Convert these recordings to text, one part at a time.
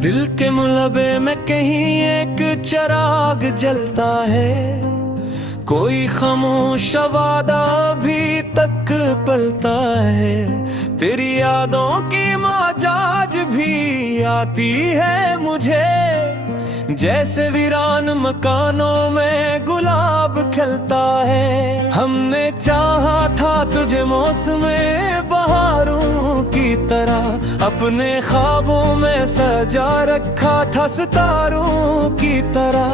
दिल के मुलबे में कहीं एक चिराग जलता है, कोई खामोश वादा अभी तक पलता है। तेरी यादों की मौज भी आती है मुझे, जैसे वीरान मकानों में गुलाब खिलता है। हमने चाहा था तुझे मौसमे बहारों की तरह, अपने ख्वाबों में सजा रखा था सितारों की तरह।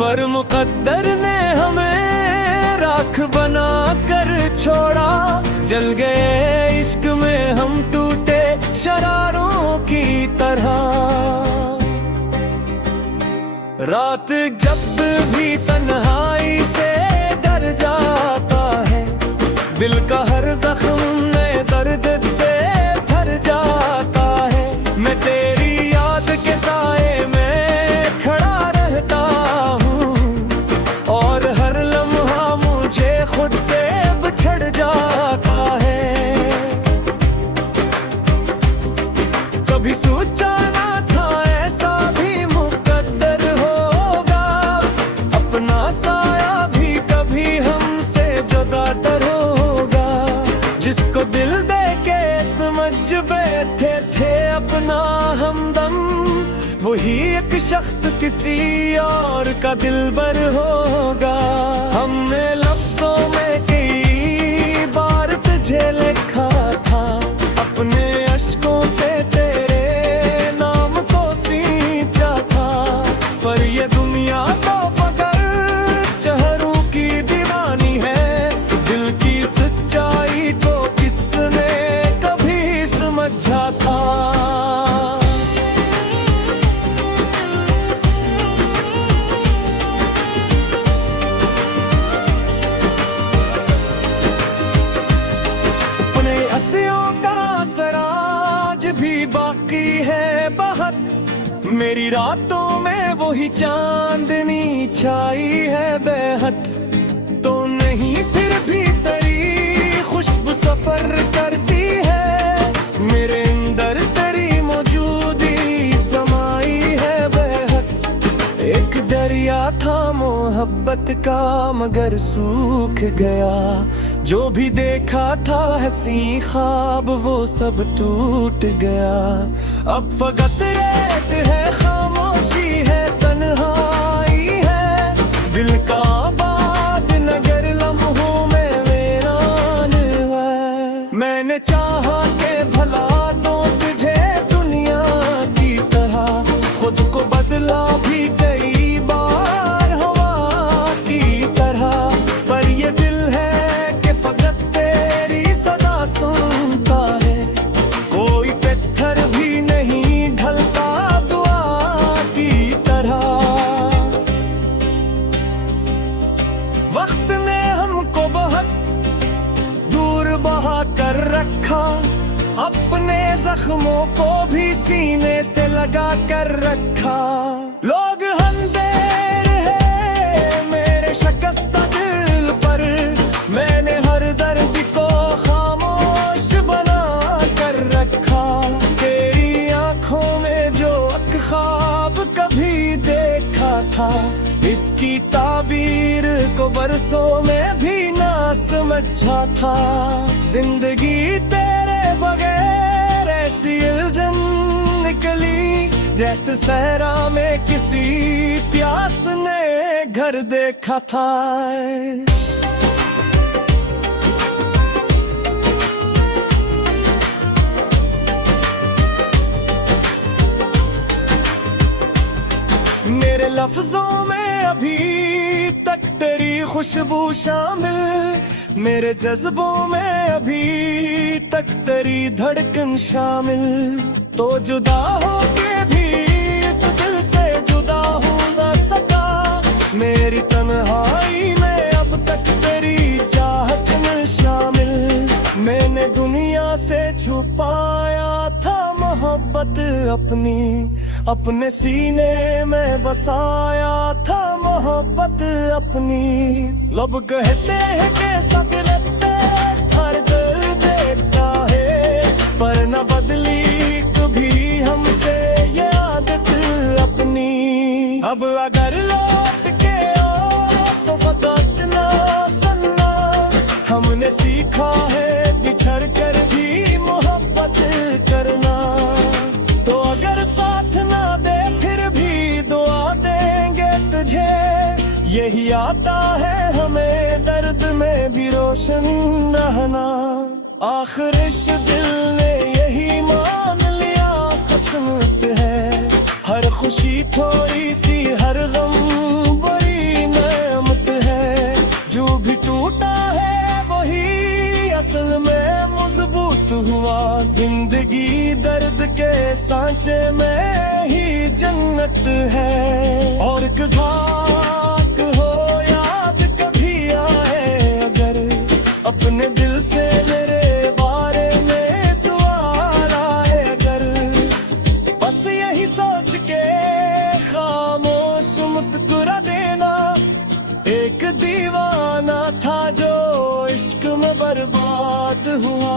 पर मुकद्दर ने हमें राख बना कर छोड़ा, जल गए इश्क में हम टूटे शरारों की तरह। रात जब भी तन्हाई से डर जाता है, दिल का हर जख्म नए दर्द से भर जाता है। मैं तेरी याद के साए में खड़ा रहता हूँ, और हर लम्हा मुझे खुद से बिछड़ जाता है। कभी सोचा ना था ऐसा भी मुकद्दर होगा, अपना साया भी कभी हमसे जुदातर होगा। जिसको दिल दे के समझ बैठे थे अपना हमदम, वही एक शख्स किसी और का दिलबर होगा। हमने लफ्जों में कई बार तुझे लिखा था, अपने अश्कों से तेरे नाम को सींचा था। पर ये दुनिया तो फकर चेहरों की दीवानी है, दिल की सच्चाई को किसने कभी समझा था। अपने असियों का सराज भी बाकी है बहुत, मेरी रातों में वही चांदनी छाई है बेहद। तो नहीं फिर भी तेरी खुशबू सफर करती है, मेरे अंदर तेरी मौजूदी समाई है बेहद। एक दरिया था मोहब्बत का मगर सूख गया, जो भी देखा था हंसी ख्वाब वो सब टूट गया। अब फकत रेत है, खामोशी है, तन्हाई है, दिल का आबाद नगर लम्हों में वीरान है। मैंने चाहा के भला दो तुझे दुनिया की तरह, खुद को बदला भी कई बार हवा की तरह। पर ये दिल है कि फकत तेरी सदा सुनता है, कोई पत्थर भी नहीं ढलता दुआ की तरह। वक्त ने हमको बहुत दूर बहा कर रखा, अपने जख्मों को भी सीने से लगा कर रखा। लोग अंधेर है मेरे शिकस्ता दिल पर, मैंने हर दर्द को खामोश बना कर रखा। तेरी आंखों में जो ख्वाब कभी देखा था, इसकी ताबीर को बरसों में भी ना समझा था। जिंदगी तेरे बगैर ऐसी उलझन निकली, जैसे सहरा में किसी प्यास ने घर देखा था। मेरे लफ्जों में अभी तक तेरी खुशबू शामिल, मेरे जज्बों में अभी तक तेरी धड़कन शामिल। तो जुदा हो के भी इस दिल से जुदा हो ना सका, मेरी तन्हाई में अब तक तेरी चाहत में शामिल। मैंने दुनिया से छुपाया था मोहब्बत अपनी, अपने सीने में बसाया था मोहब्बत अपनी। लब कहते हैं कि सकरते हर दिल देखता है, पर न बदली कभी हमसे ये आदत सीखा है बिछड़ कर भी मोहब्बत करना। तो अगर साथ ना दे फिर भी दुआ देंगे तुझे, यही आता है हमें दर्द में भी रोशन रहना। आखिर इस दिल ने यही मान लिया किस्मत है, हर खुशी थोड़ी सी हर गम बड़ी नेमत है। जो भी टूटा है वही असल में मजबूत हुआ, जिंदगी दर्द के सांचे में ही जन्नत है। और घाट हो याद कभी आए अगर, अपने दिल से मेरे बारे में सवाल आए अगर, बस यही सोच के खामोश मुस्कुरा देना। एक दीवाना था जो इश्क में बर्बाद हुआ।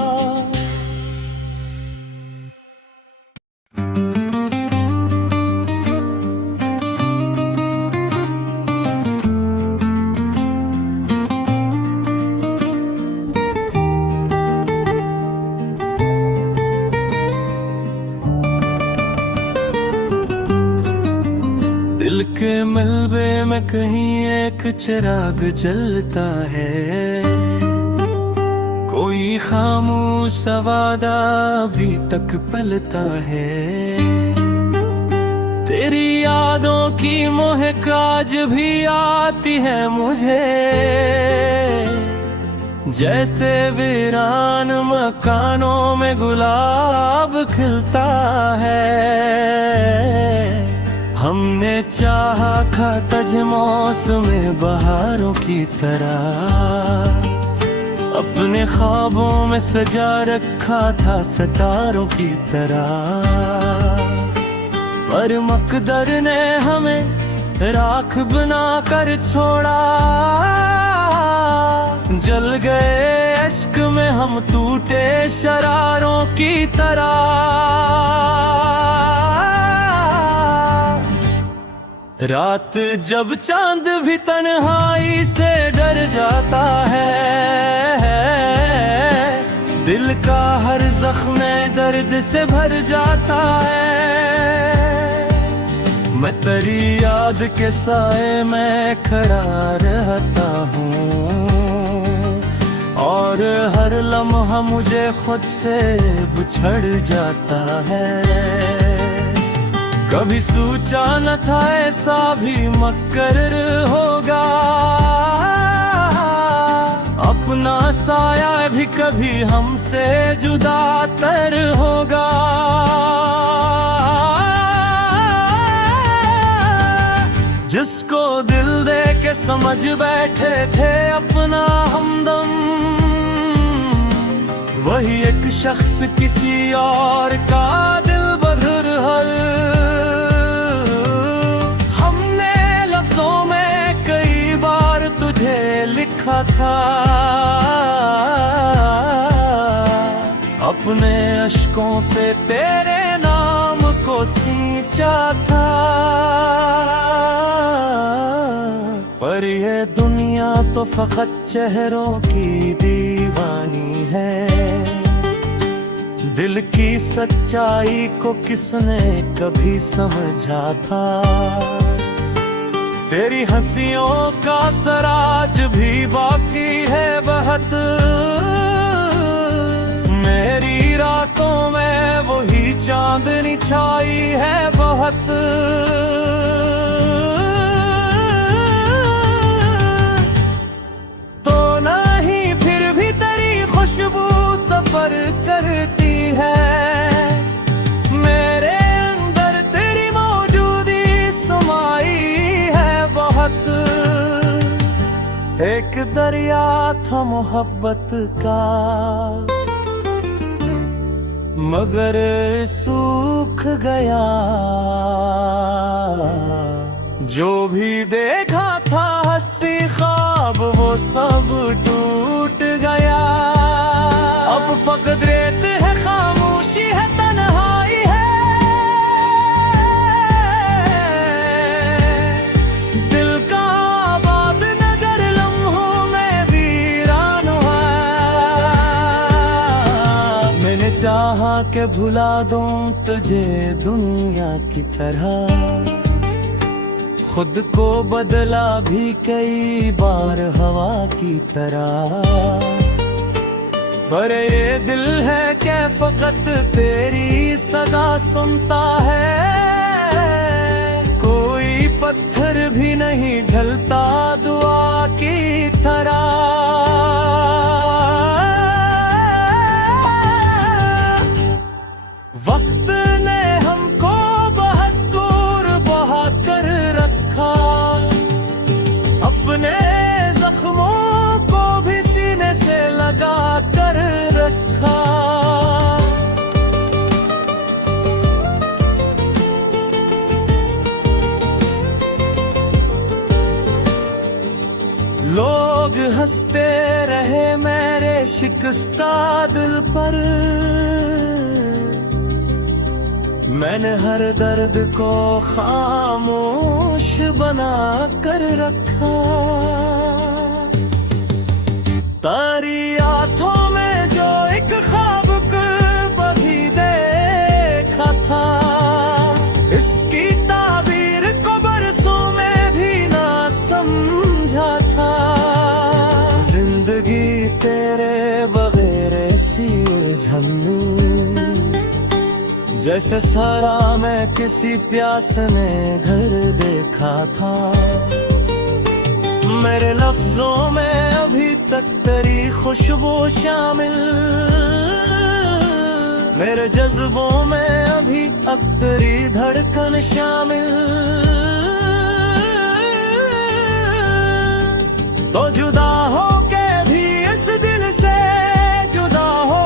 दिल के मलबे में कहीं एक चिराग जलता है, कोई खामोश वादा अभी तक पलता है। तेरी यादों की महक आज भी आती है मुझे, जैसे वीरान मकानों में गुलाब खिलता है। हमने चाहा था तज मौसम बहारों की तरह, अपने ख्वाबों में सजा रखा था सितारों की तरह। पर मकदर ने हमें राख बना कर छोड़ा, जल गए अश्क में हम टूटे शरारों की तरह। रात जब चांद भी तन्हाई से डर जाता है, दिल का हर जख्म दर्द से भर जाता है। मैं तेरी याद के साए में खड़ा रहता हूँ, और हर लम्हा मुझे खुद से बिछड़ जाता है। कभी सोचा न था ऐसा भी मुकर्रर होगा, अपना साया भी कभी हमसे जुदा तर होगा। जिसको दिल दे के समझ बैठे थे अपना हमदम, वही एक शख्स किसी और का दिल बदर हल। हमने लफ्जों में कई बार तुझे लिखा था, अपने अश्कों से तेरे नाम को सींचा था। पर ये दुनिया तो फकत चेहरों की दीवानी है, दिल की सच्चाई को किसने कभी समझा था। तेरी हंसियों का सराज भी बाकी है बहुत, मेरी रातों में वही चांदनी छाई है बहुत। तो नहीं फिर भी तेरी खुशबू सफर करती है, मेरे अंदर तेरी मौजूदी समाई है बहुत। एक दरिया था मोहब्बत का, मगर सूख गया। जो भी देखा था हंसी ख्वाब वो सब टूट गया। अब फकत रेत है, खामोशी है, तन्हाई है। दिल का आबाद नगर लम्हों में वीरान है। चाहा के भुला दूं तुझे दुनिया की तरह, खुद को बदला भी कई बार हवा की तरह। पर ये दिल है कि फकत तेरी सदा सुनता है, कोई पत्थर भी नहीं ढलता दुआ की तरह। वक्त ने हमको बहुत दूर बहा कर रखा, अपने जख्मों को भी सीने से लगा कर रखा। लोग हंसते रहे मेरे शिकस्ता दिल पर, मैंने हर दर्द को खामोश बना कर रखा। तारी आंखों में जो एक ख्वाब कभी देखा था, इसकी ताबीर को बरसों में भी ना समझा था। जिंदगी तेरे बगैर ऐसी उलझन, जैसे सारा मैं किसी प्यास ने घर देखा था। मेरे लफ्जों में अभी तक तेरी खुशबू शामिल, मेरे जज्बों में अभी अब तेरी धड़कन शामिल। तो जुदा हो के भी इस दिल से जुदा हो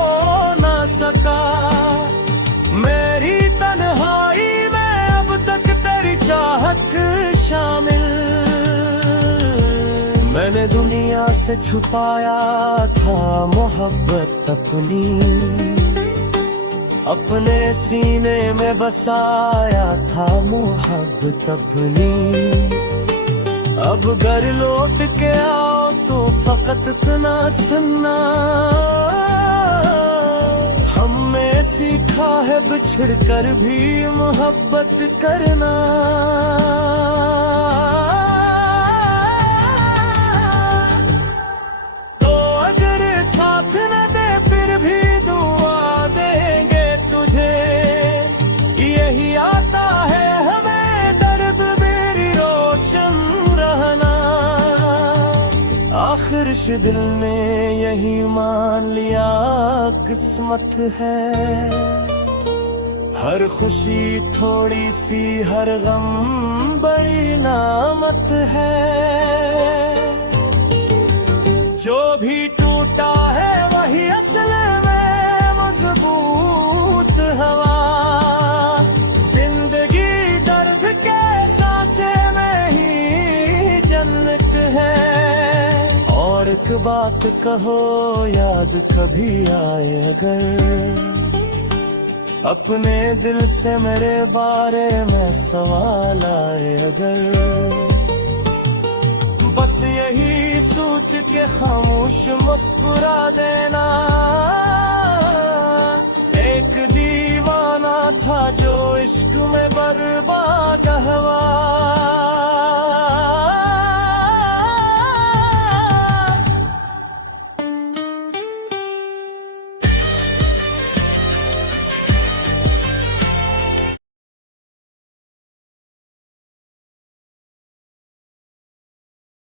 ना सका, मेरी तन्हाई में अब तक तेरी चाहत शामिल। मैंने दुनिया से छुपाया था मोहब्बत अपनी, अपने सीने में बसाया था मोहब्बत अपनी। अब घर लौट के आओ तो फकत इतना सुनना, हमने सीखा है बिछड़ कर भी मोहब्बत करना। तो अगर साथ न दे फिर भी दुआ देंगे तुझे, यही आता है हमें दर्द मेरी रोशन रहना। आखिर से दिल ने यही मान लिया किस्मत है, हर खुशी थोड़ी सी हर गम बड़ी नामत है। जो भी टूटा है वही असल में मजबूत हवा, जिंदगी दर्द के सांचे में ही जन्नत है। और एक बात कहो याद कभी आए अगर, अपने दिल से मेरे बारे में सवाल आए अगर, बस यही सोच के खामोश मुस्कुरा देना। एक दीवाना था जो इश्क में बर्बाद हुआ,